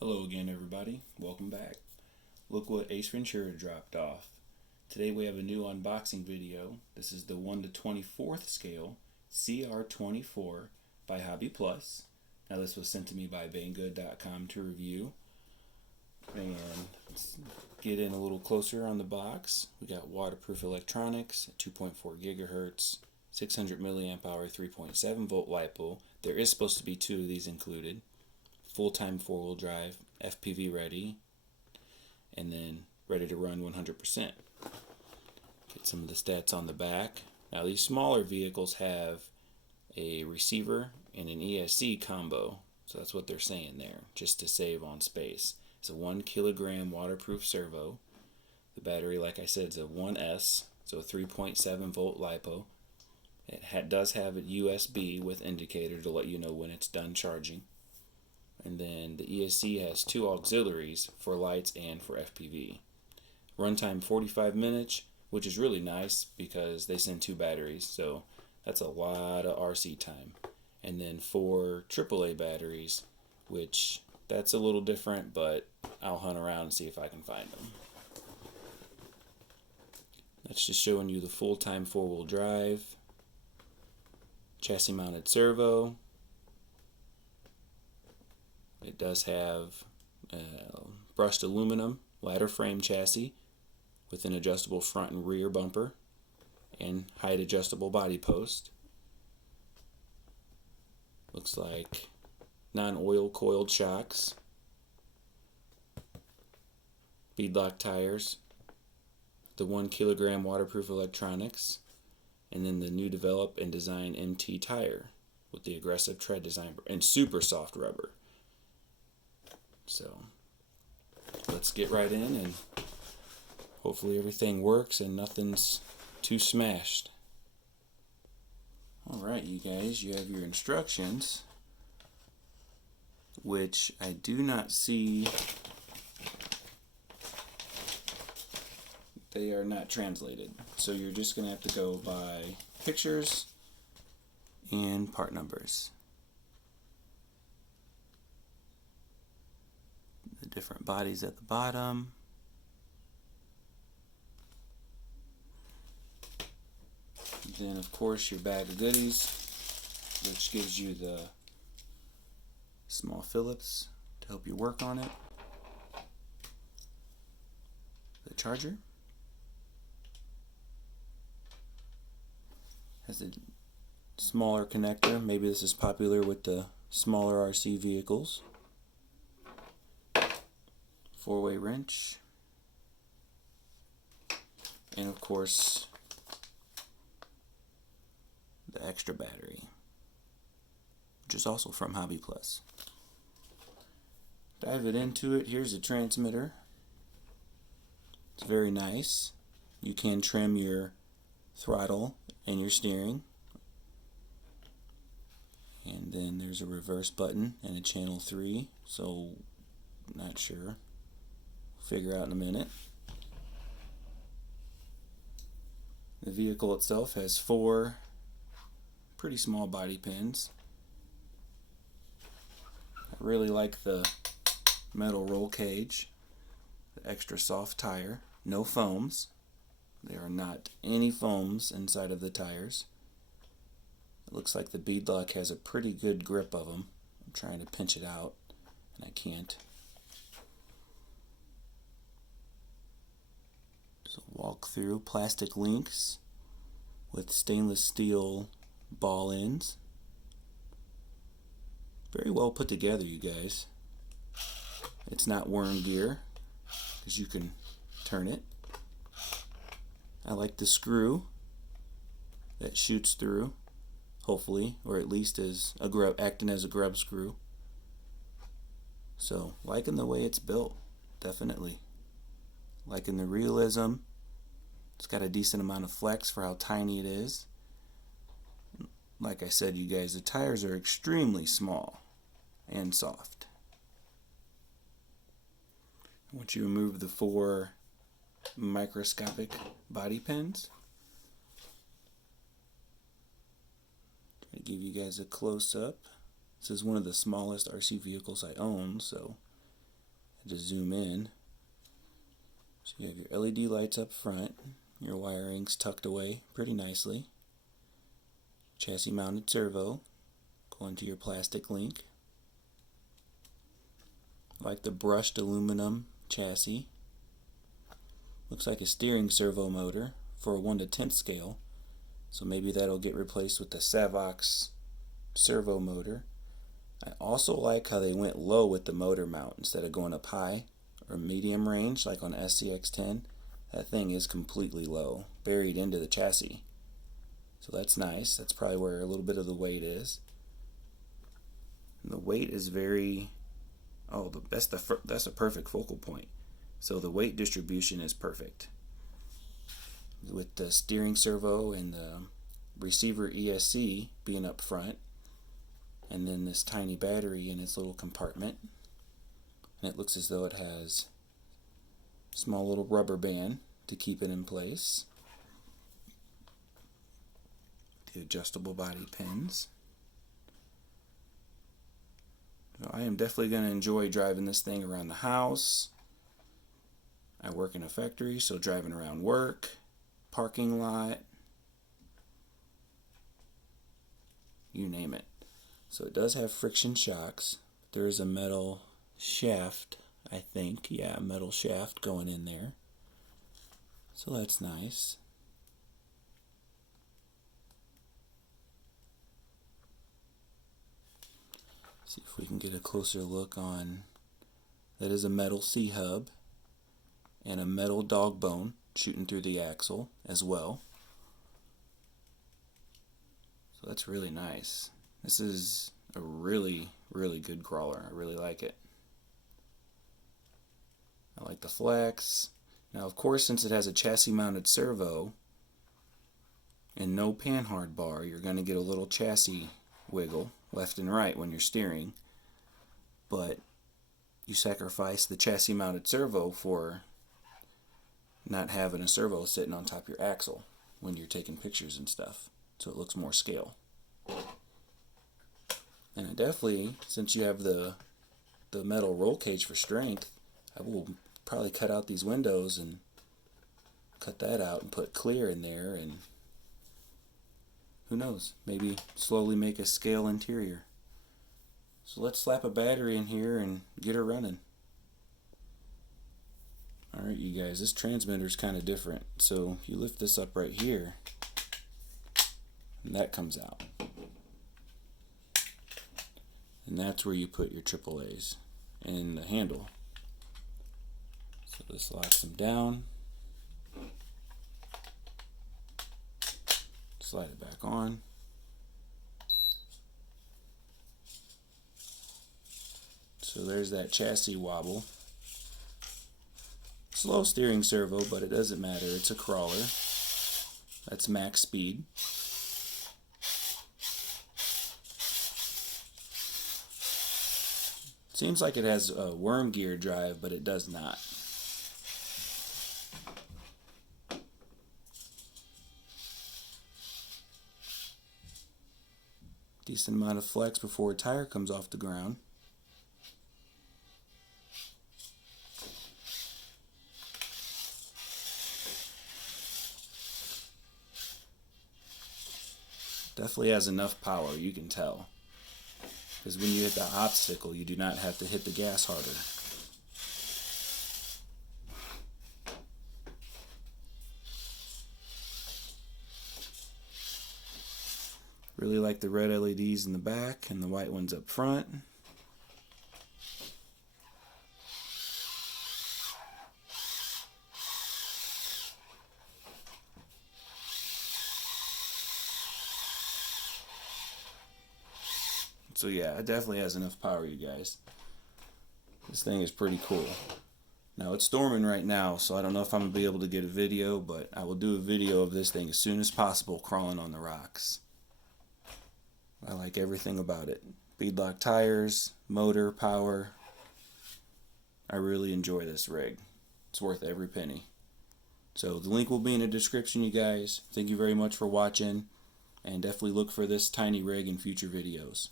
Hello again, everybody. Welcome back. Look what Ace Ventura dropped off. Today we have a new unboxing video. This is the 1 to 24th scale CR-24 by Hobby Plus. Now this was sent to me by Banggood.com to review. And let's get in a little closer on the box. We got waterproof electronics, 2.4 gigahertz, 600 milliamp hour, 3.7 volt LiPo. There is supposed to be two of these included. Full-time four-wheel drive, FPV ready, and then ready to run 100%. Get some of the stats on the back. Now these smaller vehicles have a receiver and an ESC combo, so that's what they're saying there, just to save on space. It's a 1 kilogram waterproof servo. The battery, like I said, is a 1S, so a 3.7 volt LiPo. It does have a USB with indicator to let you know when it's done charging. And then the ESC has two auxiliaries for lights and for FPV. Runtime 45 minutes, which is really nice because they send two batteries, so that's a lot of RC time. And then 4 AAA batteries, which that's a little different, but I'll hunt around and see if I can find them. That's just showing you the full-time four-wheel drive, chassis mounted servo. It does have brushed aluminum ladder frame chassis with an adjustable front and rear bumper and height adjustable body post. Looks like non-oil coiled shocks, beadlock tires, the 1 kilogram waterproof electronics, and then the new develop and design MT tire with the aggressive tread design and super soft rubber. So let's get right in and hopefully everything works and nothing's too smashed. Alright, you guys, you have your instructions, which I do not see. They are not translated, so you're just going to have to go by pictures and part numbers. The different bodies at the bottom. Then of course your bag of goodies, which gives you the small Phillips to help you work on it, the charger, has a smaller connector. Maybe this is popular with the smaller RC vehicles. 4-way wrench, and of course the extra battery, which is also from Hobby Plus. Dive it into it. Here's the transmitter. It's very nice. You can trim your throttle and your steering, and then there's a reverse button and a channel 3, so not sure. Figure out in a minute. The vehicle itself has 4 pretty small body pins. I really like the metal roll cage, the extra soft tire, no foams. There are not any foams inside of the tires. It looks like the beadlock has a pretty good grip of them. I'm trying to pinch it out and I can't. So walk through plastic links with stainless steel ball ends. Very well put together, you guys. It's not worm gear because you can turn it. I like the screw that shoots through, hopefully, or at least is acting as a grub screw. So liking the way it's built, definitely. Liking the realism. It's got a decent amount of flex for how tiny it is. Like I said, you guys, the tires are extremely small and soft. Once you remove the 4 microscopic body pins, try to give you guys a close-up. This is one of the smallest RC vehicles I own, so Just zoom in. So you have your LED lights up front, your wiring's tucked away pretty nicely. Chassis mounted servo going to your plastic link. Like the brushed aluminum chassis. Looks like a steering servo motor for a 1 to 10 scale. So maybe that'll get replaced with the Savox servo motor. I also like how they went low with the motor mount instead of going up high or medium range like on SCX10. That thing is completely low, buried into the chassis. So that's nice. That's probably where a little bit of the weight is. And the weight is very, that's a perfect focal point. So the weight distribution is perfect. With the steering servo and the receiver ESC being up front, and then this tiny battery in its little compartment, and it looks as though it has a small little rubber band to keep it in place. The adjustable body pins. So I am definitely going to enjoy driving this thing around the house. I work in a factory, so driving around work, parking lot, you name it. So it does have friction shocks. There is a metal shaft, I think. Yeah, a metal shaft going in there. So that's nice. See if we can get a closer look on. That is a metal C-hub and a metal dog bone shooting through the axle as well. So that's really nice. This is a really, really good crawler. I really like it. I like the flex. Now, of course, since it has a chassis mounted servo and no panhard bar, you're going to get a little chassis wiggle left and right when you're steering. But you sacrifice the chassis mounted servo for not having a servo sitting on top of your axle when you're taking pictures and stuff. So it looks more scale. And I definitely, since you have the metal roll cage for strength, I will probably cut out these windows and cut that out and put clear in there, and who knows, maybe slowly make a scale interior. So let's slap a battery in here and get her running. Alright you guys, this transmitter's kind of different. So if you lift this up right here, and that comes out. And that's where you put your AAAs in the handle. So this locks them down. Slide it back on. So there's that chassis wobble. Slow steering servo, but it doesn't matter. It's a crawler. That's max speed. Seems like it has a worm gear drive, but it does not. Decent amount of flex before a tire comes off the ground. Definitely has enough power, you can tell. Because when you hit the obstacle, you do not have to hit the gas harder. Really like the red LEDs in the back and the white ones up front. So yeah, it definitely has enough power, you guys. This thing is pretty cool. Now it's storming right now, so I don't know if I'm going to be able to get a video, but I will do a video of this thing as soon as possible crawling on the rocks. I like everything about it. Beadlock tires, motor, power. I really enjoy this rig. It's worth every penny. So the link will be in the description, you guys. Thank you very much for watching, and definitely look for this tiny rig in future videos.